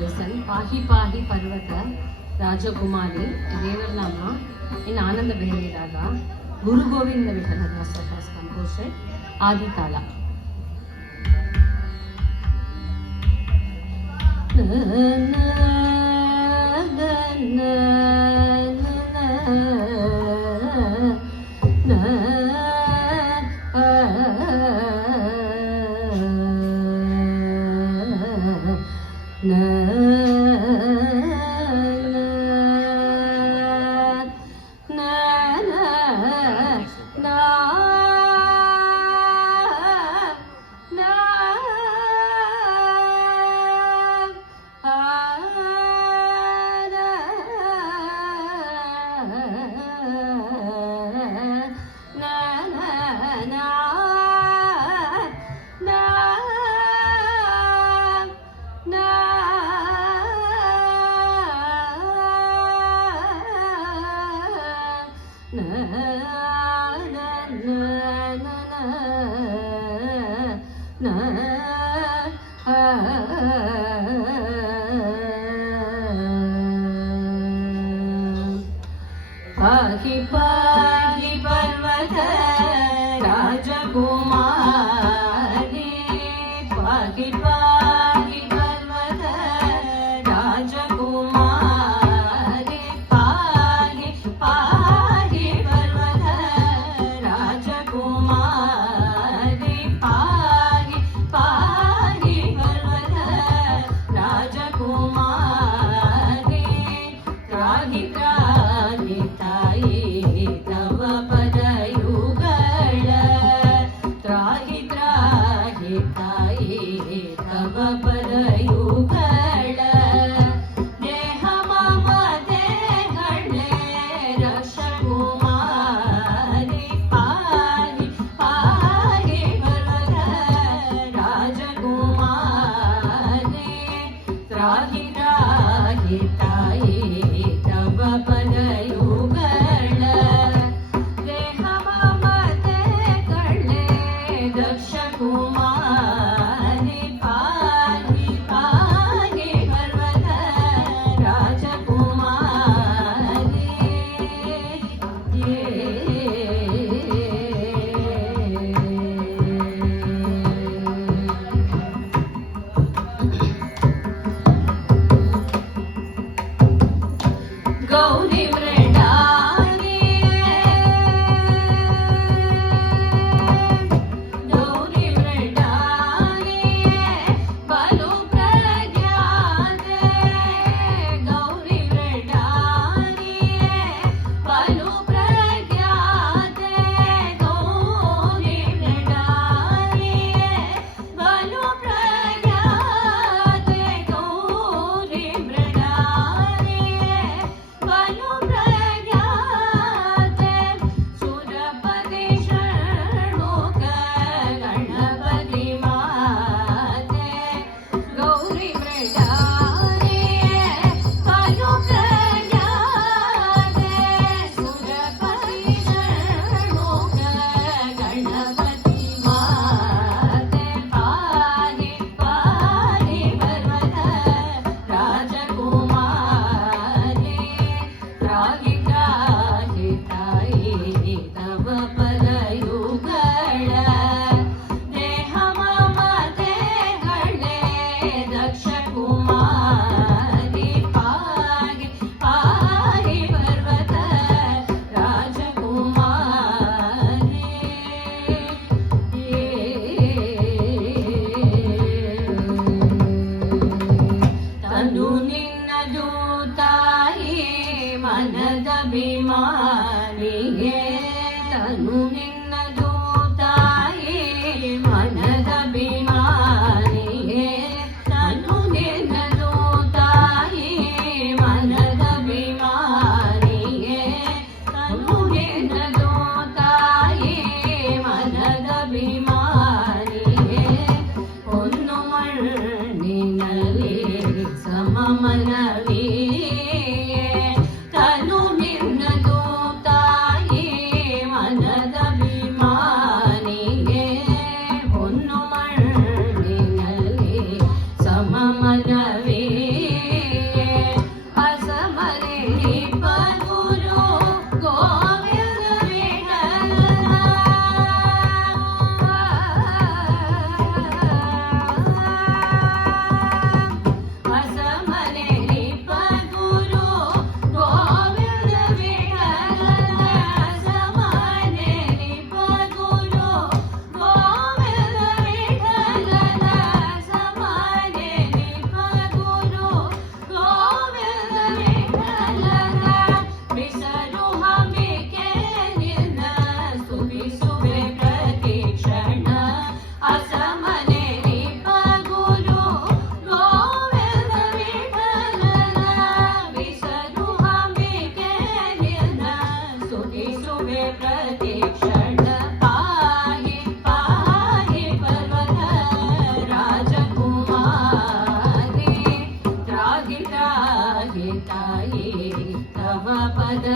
ಪಾಹಿ ಪಾಹಿ ಪರ್ವತ ರಾಜಕುಮಾರಿ ದೇವರನಾಮ ಇನ್ನು ಆನಂದ ಬೇರೆದಾಗ ಗುರು ಗೋವಿಂದ ವಿಠಲದಾಸ ಕಂಪೋಸರ್ ಆದಿಕಾಲ. पाहि पाहि पर्वत राजकुमारी, पाहि पाहि पर्वत राजकुमारी, पाहि पाहि पर्वत राजकुमारी, पाहि पाहि पर्वत राजकुमारी, त्राहि त्राहि ताಯಿ ತವ ಪದಯುಗಳ, ತ್ರಾಹಿ ತ್ರಾಹಿ ತಾಯಿ ತವ ಪದಯುಗಳ, ದೇಹ ಮಮತೆಗಳೇ ರಕ್ಷಕುಮಾರಿ, ಪಾಹಿ ಪಾಹಿ ಪರ್ವತ ರಾಜಕುಮಾರಿ, ತ್ರಾಹಿ ತ್ರಾಹಿ ತಾಯಿ ತವ ಪದಯುಗಳ, ದೇಹ ಮಮತೆಗಳೇ ದಕ್ಷಕುಮಾರಿ, ಪಾಹಿ ಪಾಹಿ ಪರ್ವತ ರಾಜಕುಮಾರಿ. ಗೌರಿ ಮೃಡಾನಿ, ಗೌರಿ ಮೃಡಾನಿ ಬಲು ಪ್ರಜ್ಞಾತೆ, ಗೌರಿ ಮೃಡಾನಿ ಬಲು ಪ್ರಜ್ಞಾತೆ, ಗೌರಿ ಮೃಡಾನಿ ಬಲು ಪ್ರಜ್ಞಾತೆ, ಗೌರಿ ಮೃಡಾನಿ ಬಲು ಪ್ರಜ್ಞಾತೆ, ಸುರಪತಿ ಷಣ್ಮುಖ ಗಣಪತಿ ಮಾತೆ, ಗೌರಿ ಮೃಡಾನಿ ಬಲು ಪ್ರಜ್ಞಾತೆ, ಸುರಪತಿ ಷಣ್ಮುಖ ಗಣಪತಿ ಮಾತೆ, ಪಾಹಿ ಪಾಹಿ ಪರ್ವತ ರಾಜಕುಮಾರಿ, ತ್ರಾಹಿ ತ್ರಾಹಿ ತಾಯಿ ತವ ಪದಯುಗಳ, ದೇಹ ಮಮತೆಗಳೇ ದಕ್ಷಕುಮಾರಿ, ಪಾಹಿ ಪಾಹಿ ಪರ್ವತ ರಾಜಕುಮಾರಿ. ತನು ನಿನ್ನದು ತಾಯಿ ಮನದಭಿಮಾನಿಗೆ, ತನು ನಿನ್ನದು ತಾಯಿ ಮನದಭಿಮಾನಿಗೆ, ತನು ನಿನ್ನದು ತಾಯಿ ಮನದಭಿಮಾನಿಗೆ, ತನು ನಿನ್ನದು ತಾಯಿ ಮನದಭಿಮಾನಿಗೆ, ಹೊನ್ನು ಮಣ್ಣಿನಲ್ಲಿ ಸಮಮನವಿ, ತನು ನಿನ್ನದು ತಾಯಿ ಮನದಭಿಮಾನಿಗೆ, ಹೊನ್ನು ಮಣ್ಣಿನಲ್ಲಿ ಸಮಮನವಿ. त्राहि त्राहि ताहि तव पद